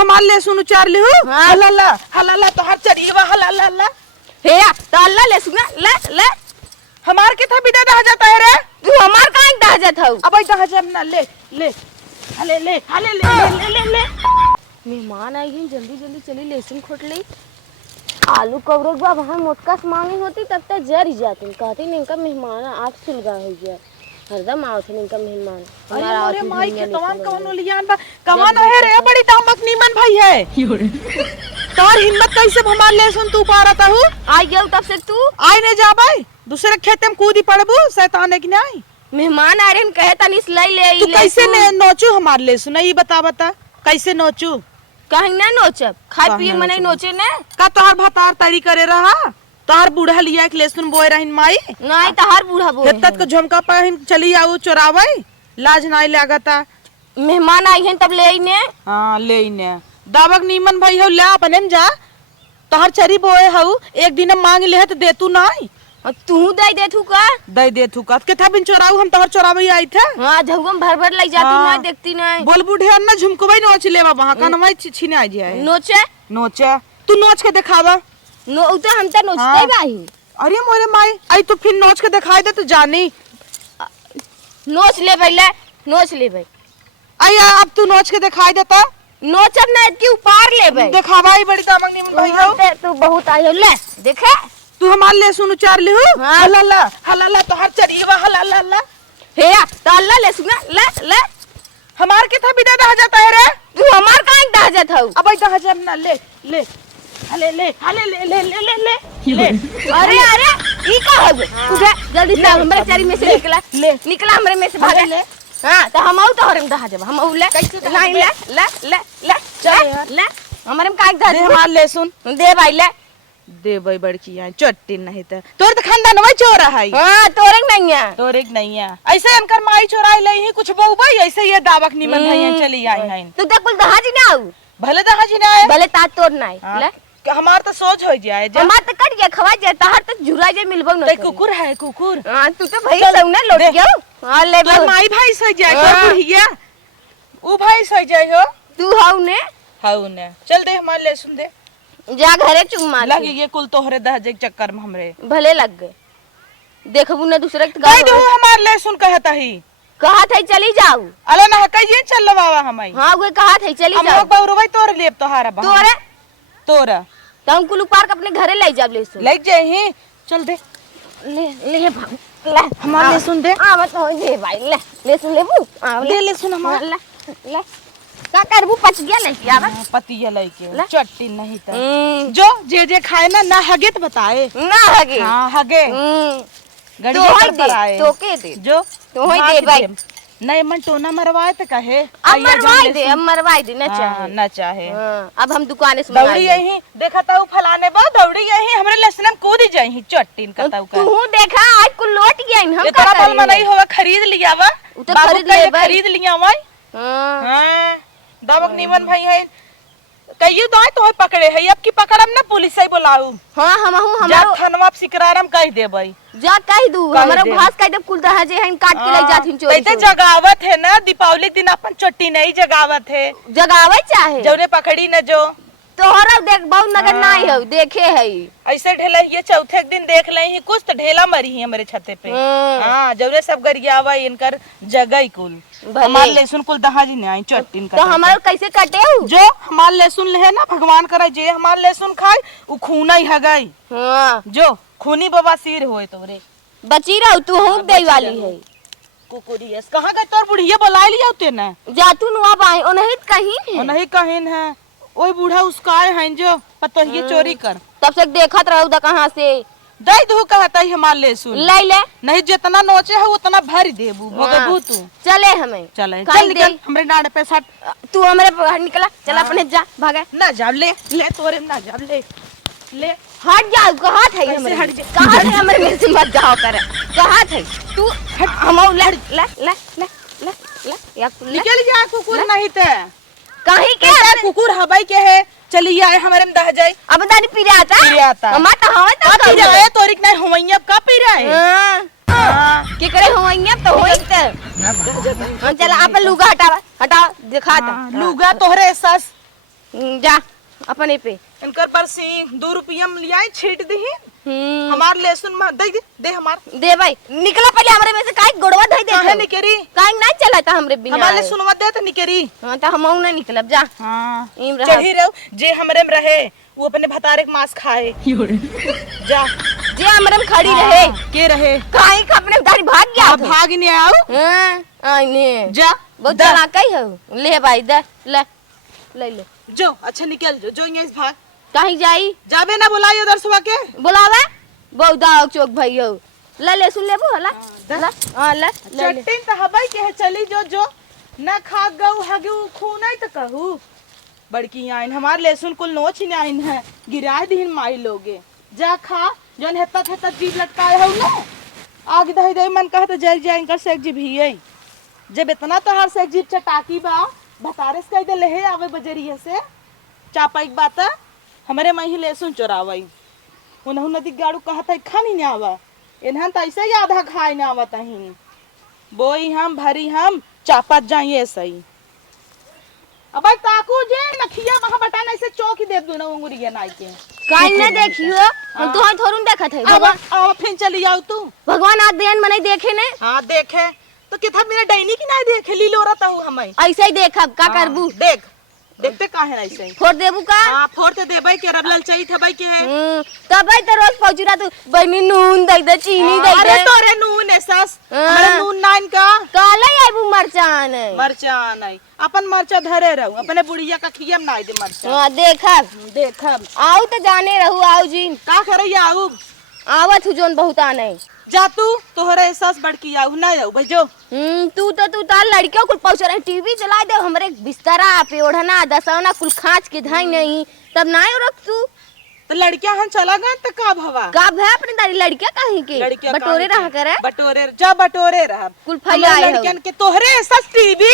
हमार लहसुन उचार ले हो। हलाला हलाला तो हर चढ़ीवा हलाला हे तो अल्लाह लहसुन ले ले हमार के था बिदा दह जाता है रे। तू हमार काहे दह जात हऊ? अब दह जा ना ले ले हले ले हले ले ले ले ले मेहमान आई हैं, जल्दी जल्दी चली लहसुन खोट ली। आलू कवरक बा वहाँ मोटका मांगी होती तब तक जर ही जाती। कहती नहीं का मेहमान आँख सुलगा हो गया, हरदम आवत नहीं का मेहमान। अरे मोरे माई के तवान कौन लियान बा कमान है रे बड़ी तामक नीमन भाई है। तार हिम्मत कैसे हमार लहसुन तू पारता हूँ? आई गयो तब से तू आई ने जा भाई दूसरे खेते में कूदी पड़बू शैतान है कि नहीं। मेहमान आ रहे हैं कहे तनी ले ले तू कैसे नोचू हमार लहसुन ये बता बता कैसे नोचू? कहीं ना नोचब खाए पिए मने नोचे ने का तोहर भतार तैरी करे रहा तोहर बूढ़ा लिया एक लहसुन बोए रहिन माई नहीं तहार बूढ़ा बोए तत को झुमका पहन चली आऊ चोरावे लाज नहीं लागता। मेहमान आई हैं तब ले आईने। हां ले इने दावक नीमन भाई हो ले अपने जा तोहर चरी बोए हऊ एक दिन मांग ले त दे तू नहीं तू दे थू का दे थू का के था बिन चोराऊ हम तोहर चोरावे आई थे। हां झगम भर भर ले जाती नहीं देखती नहीं बोल बूढ़े अन्ना झुमकबई नोच लेवा वहां का नमई छीने आ जाए नोचे नोचे तू नोच के दिखावा नो तो हम त नोचते बाही। अरे मोरे माई आई तू फिर नोच के दिखाई दे तू जानी नोच ले पहले नोच ले भाई आई अब तू नोच के दिखाई देता नोचब ना के ऊपर ले भाई दिखावाई बड़ी तामक नीमन भाई हो तू बहुत आयो ले देखे तू हमार लहसुन उचार ले हो। हलाला हलाला तो हर चढ़ीवा हलाला हे तो अल्लाह लहसुन ले ले हमार के था बिदा दह जाता है रे। तू हमार काहे दह जात हऊ? अब दह जा ना ले ले हले ले हले ले ले ले ले ले ले अरे अरे ई का हवे उठे जल्दी से हमरे चारी में से निकला हमरे में से भागे ले। हां तो हम आउ तो हरम दह जब हम आउ ले नहीं ले ले ले ले चल ले हमरे में काहे दह दे हमार लहसुन दे भाई ले दे भाई बड़की है चट्टी नहीं त तोर त खानदान में चोरा है। हां तोरे नहीं है तोरे नहीं है ऐसे अनकर माई चोराई लई ही कुछ बहुबई ऐसे ये दावक निमन भैया चली आई है। तू तो कुल दहाजी ना आऊ भले दहाजी ना आए भले ता तोर नहीं ले हमार तो सोच हो जाए हमार तो कट गया खवा जाए तहार तो झुरा जे मिलबो न कुकुर है कुकुर। हां तू तो भाई सौना लौट गयो। हां ले तो माई भाई सह जाए तो बुढ़िया ऊ भाई सह जाए हो तू हाउ ने हाउ ने चल दे हमार लहसुन दे जा घरे चुम्मा लग ये कुल तोहरे दहजे के चक्कर में हमरे भले लग गए देखबू ना दूसरे के कह दो हमार लहसुन कहता ही कहा था चली जाऊ अले ना कहिए चल बाबा हमई। हां वो कहा था चली हम जाऊ लोग बौरवई तोर लेब तोहारा बा तोरे तोरा तो हम कुल पार्क अपने घरे ले जाब ले सुन ले जाही चल दे ले ले भाग ले हमार लहसुन दे आ मत हो दे भाई ले सुन लेबू दे लहसुन हमार ले ले का करबू पच गया ले यार पतिया लेके चट्टी नहीं त जो जो जे खाए ना हगे तो बताए ना हगे हां हगे गड़ी पर आए तो के दे जो तो होई दे भाई नहीं मन टोना मरवाए तो कहे अब मरवाई दे ना चाहे अब हम दुकान से दौड़ी यही देखा ताऊ फलाने बा दौड़ी यही हमरे लहसुन में कूद जाई चट्टीन का ताऊ का तू देखा आज कुल लौट गया हम ये तोरा बल में नहीं होवा खरीद लिया वा तो खरीद लिया वा हां दावक नीमन भाई है कहियो तो तोहे पकड़े है अब की पकड़म ना पुलिस से बुलाऊ। हां हमहू हमारो थनवा सिकरारम कह देबई जा कह दू हमरा घास कह दे कुल दहा जे हैं काट के ले जाथिन चोरी तो जगावत है ना दीपावली दिन अपन चट्टी नहीं जगावत है जगावे चाहे जौने पकड़ी न जो तोहरा देख बहुत नगर नहीं हो देखे है ऐसे ढेला ये चौथे दिन देख ले ही कुछ तो ढेला मरी है हमारे छते पे। हां जौने सब गरियावा इनकर जगह कुल हमार लहसुन कुल दहाजी ने आई चट्टीन का तो हमार कैसे कटे जो हमार लहसुन ले ना भगवान करे जे हमार लहसुन खाए उ खूना ही हगई। हां जो खूनी बवासीर होए तोरे बची रहो तू हूं दे वाली है कुकुरियस कहां गई तोर बुढ़िया बुला लिया उते ना जा तू नु अब आई ओनही कहीं है नहीं कहीं है ओए बूढ़ा उसकाए हैं जो पतोहिए चोरी कर तब से देखत रहू द कहां से दे दू कहता ही हमार लहसुन ले ले नहीं जितना नोचे है उतना भर देबू भोगबू तू चले हमें चल निकल हमरे डांड पे सट तू हमरे बाहर निकला चल अपने जा भागे ना जा ले ले तोरे ना जा ले ले हट जा कहा थे हमरे हट जा कहा थे हमरे में से मत जाओ कर कहा थे तू हम ले ले ले ले ले ले या निकल जा कुकुर नहीं ते कहीं के कुकुर हवाई के है चलिए आए हमारे में दह जाए अब दादी पी रहा था हम तो हवा तो पी रहा है तोरिक नहीं होइया अब का पी रहा है हां की करे होइया तो होई त हम चला आप लुगा हटावा हटाओ दिखा ता लुगा तोहरे एहसास जा अपने पे इनकर बरसी 2 रुपया में लिया छीट दी हमार लहसुन में दे हमार दे भाई निकला पहले हमरे में से काहे गोड़वा धई दे काहे निकरी काहे नहीं चलाता हमरे बिना हमार लहसुन मत दे त निकरी हां त हमहु नहीं निकलब जा हां इम रह चढ़ी रहो जे हमरे में रहे वो अपने भतारे के मांस खाए जा जे हमरे में खड़ी रहे के रहे काहे का अपने दारी भाग गया भाग नहीं आओ हां आईने जा बहुत चलाकई हो ले भाई दे ले ले जो अच्छा निकल जो यहीं से भाग कहीं जाई जाबे ना बुलाई उधर सुबह के बुलावे बहुदा चौक भइयो ले सुन लेबो हला हां ले चट्टीन त हबई के चली जो ना खा गऊ हगू खूनाई त कहू बड़की आइन हमार लहसुन कुल नोच ही आइन है गिरा दीन माई लोगे जा खा जन हेता हेता जीभ लटकाए हो ना आग दही दही मन कह त जल जाए कर सेक जीभ ही जब इतना तोहार सेक जीभ चटाकी बा भतारे से कह दे लेहे आवे बजरिया से चापा एक बात हमारे मही लहसुन चोरावई उन्हों नदी गाड़ू कहा था खानी नहीं आवा इन्हन तो ऐसे ही आधा खाए ना आवा तही बोई हम भरी हम चापत जाइए सही अब ताकू जे नखिया वहां बटा नहीं से चौक ही दे दू ना उंगरिया नाई के काल न देखियो हम तो थोड़न देखत है अब फिर चली जाओ तू भगवान आज देन मने देखे ने हां देखे तो किथा मेरा डाइनी की ना देखे ली लोरा ता हमें ऐसे ही देखब का करबू देख देखते काहे ना ऐसे फोड़ देबू का हां फोड़ ते देबै के रबलल चाहिए थबै के तबै त रोज पहुंचरा तू बनी नून दई दे चीनी दई दे अरे तोरे नून एसास हमरा नून नाइन का काले आबू मरचान मरचा नहीं अपन मरचा धरे रहू अपने बुढ़िया का खियम ना दे मरचा हां देखब आऊ त जाने रहू आऊ जी का करैया आऊ आवत हु जोन बहुत आने जा तू तोहरा एहसास बड़की आऊ ना आऊ भजो तू तार लड़कियों कुल पहुंच रहे टीवी चला दे हमरे बिस्तरा पे ओढ़ना दसौना कुल खांच के धाई नहीं तब ना रख तू तो लड़कियां हम चला गए त का भवा का भै अपनी दारी लड़कियां काहे के बटोरे रहा करे बटोरे जा बटोरे रहा कुल फैलाए हो लड़कियन के तोहरे एहसास टीवी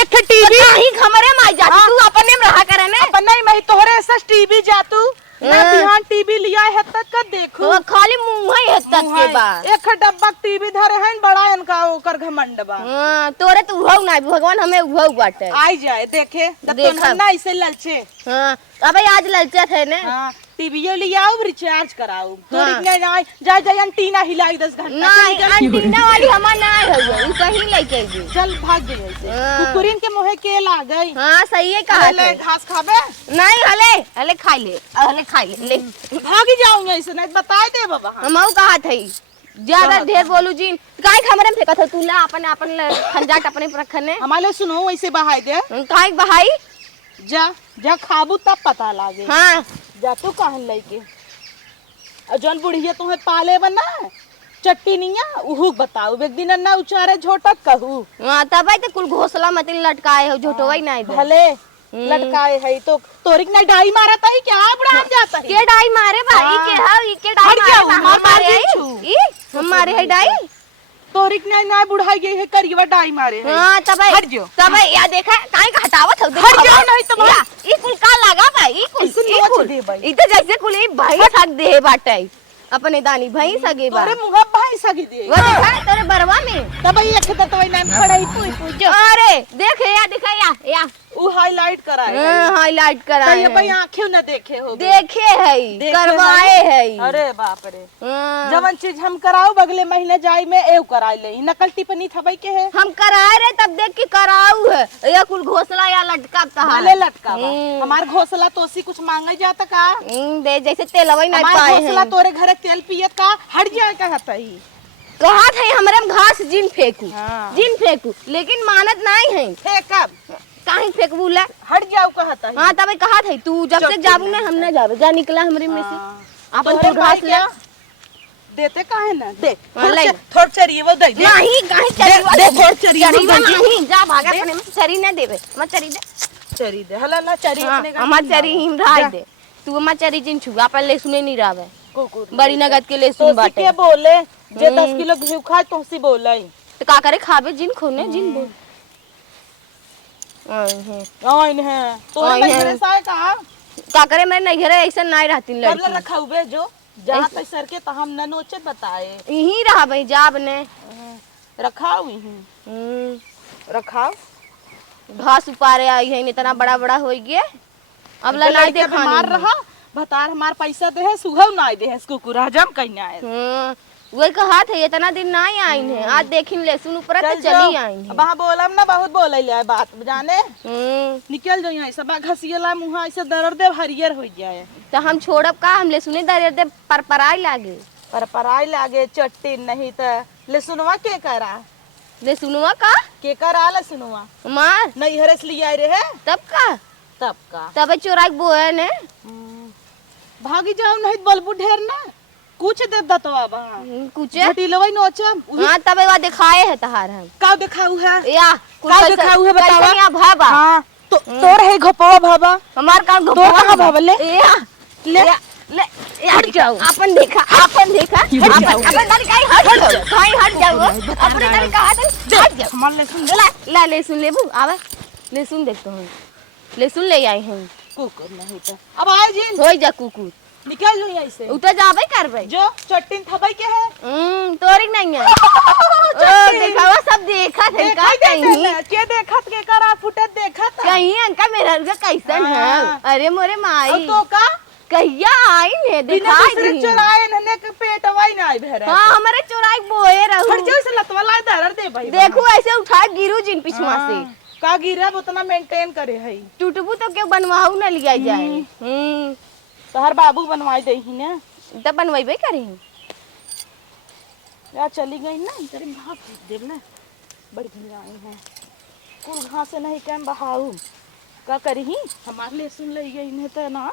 एक टीवी काहे हमरे माई जा तू अपने में रहा करे ने अपन नहीं मैं तोहरे एहसास टीवी जा तू ना बिहान टीवी लिया है तक का देखो तो खाली मुंह ही है तक के बा एक डब्बा टीवी धरे हैं बड़ा इनका ओकर घमंड बा हां तोरे तो उहौ ना भगवान हमें उहौ बाटे आई जाए देखे तो ना ऐसे ललचे हां अबे आज ललचा थे ने हां टीवी ले आओ रिचार्ज कराओ तोरी ने ना जा जा एंटीना हिलाई 10 घंटा नहीं एंटीना वाली हमार ना है उ कहीं लेके जी चल भाग गई ऐसे कुकुरिन के मोहे के ला गई हां सही है कहा ले घास खाबे नहीं हले खाई ले भाग जाऊंगा ऐसे नहीं बताए दे बाबा हमहु कहा थई ज्यादा ढेर बोलू जी काहे हमरे में फेंकत तू ला अपन खंजाट अपने पर रखने हमारे सुनो ऐसे बहाई दे काहे बहाई जा खाबू तब पता लागे हां जा तू कहन लइके और जौन बुढ़िया तुम्हें पाले बना चट्टी निया उहु बताऊ एक दिन ना उचारे झोटक कहू हां तबे त कुल घोसला मत लटकाए हो झोटोई नहीं भले लटकाए है तो तोरिक ना डाई मारता है क्या बुढ़ा जाता है के डाई मारे भाई के हां ई के डाई मारे ई हमारे है डाई तोरिक ना बुढ़ाई गई है करिवा डाई मारे है हां तबे या देखा काहे का हटावत हो हट जाओ नहीं तो ई कुल का लगा भाई ई कुल ई तो जैसे कुल ई भाई सक दे बाटे अपने दानी भाई सगे बा तोरे मुंह भाई सगे दे वो देखा तेरे बरवा में तब ये एक तो नाम खड़ा ही तू अरे देख या दिखा या वो हाईलाइट कराए हाईलाइट कराए तो भाई आंखें ना देखे हो देखे है करवाए है अरे बाप रे जवन चीज हम कराओ बगले महीने जाई में एव कराई ले नकल टिप्पणी थबई के है हम कराए रे तब देख के कराऊ है या कुल घोसला या लटका तहा ले लटका हमार घोसला तोसी कुछ मांगे जाता का दे जैसे तेलवई नहीं पाए घोसला तोरे घर तेल पियत का हट जाए का कहता ही कहा थे हमरे में घास जिन फेंकू लेकिन मानत नहीं है फेंकब काहे फेंकबू ले हट जाओ कहता है हां तबे कहा थे तू जब से जाबू ना हम ना जाबे जा निकला हमरे में से अपन तो घास ले देते काहे ना दे थोड़ चरिए वो दे नहीं काहे चरिए दे थोड़ चरिए नहीं जा भागा अपने में चरी ना देबे मत चरी दे हला ला चरी अपने का हमर चरी हिम ढाई दे तू हमर चरी जिन छुआ पर ले सुने नहीं रावे बड़ी नगद के ले सुन बाटे के बोले जे 10 किलो घी खाए तुमसी बोलाई तो का करे खाबे जिन खोने जिन बोल आइन है तोरे नगरे साए का करे मैं नहीं घरे ऐसा नहीं रहती लड़की कब रखाउबे जो जहां तक सर के त हम न नोचे बताए यही रहा भाई जाब ने रखाओ यही रखाओ घास उपारे आई है इतना बड़ा बड़ा हो गया अब ला नहीं लड़के देखा बीमार रहा भतार हमार पैसा दे है सुघव ना दे है कुकुर हजम कहीं आए वही कहा था इतना दिन नहीं आई है आज देखिन लहसुन ऊपर तो चली आई है वहाँ बोलम ना बहुत बोले ले बात जाने हम्म, निकल जाइए ऐसा बा घसियला मुहा ऐसे दर्द दे हरियर हो जाए तो हम छोड़ब का हम लहसुन दर दे परपराई लागे पर पराई लागे चट्टी नहीं तो ले सुनवा के करा लहसुनवा का के करा ले सुनवा मार नहीं हरस लिया रे है तब का तब का तब चोरा के बोए ने भागी जाओ नहीं बलबू ढेर ना कुछ दे दतवा बा कुछ घटीलवई नोचम हाँ तब एक बार दिखाए है तहार हम का दिखाऊ है या का दिखाऊ है बतावा यहाँ भाबा हां तो तोर है घपवा भाबा हमार काम तो कहां भाबा ले या ले ले हट जाओ अपन देखा अपन दादी कहीं हट जाओ अपने दादी का हाथ हट जाओ हमार ले सुन ला ले सुन लेबू आवे ले सुन देखतो हम ले सुन ले आई हैं कुकुर नहीं तो अब आए जिन होई जा कुकुर निकल जो यहीं से उतर जाबे करबे जो चट्टीन थबाई के है तोरी नहीं है ओ देखावा सब देखा थे का कहीं के देखत के करा फुटत देखत कहीं अंका मेरा का कैसन है अरे मोरे माई तो का कहिया आई ने बिना दिखाई दूसरे दी चुराए नने के पेटवाई ना आई भरे हां हमारे चोराई बोए रहू हट जाओ से लतवा ला दरर दे भाई देखो ऐसे उठा गिरू जिन पिछवा से का गिरब उतना मेंटेन करे है टूटबू तो के बनवाऊ ना लिया जाए तोहर बाबू बनवाई दे ही ने तब बनवाइबे करी या चली गई ना तेरे भाग देव ना बड़ी भीड़ आई है कुल घास से नहीं कैम बहाऊ का करही हमारे लिए सुन ले गई नहीं तो ना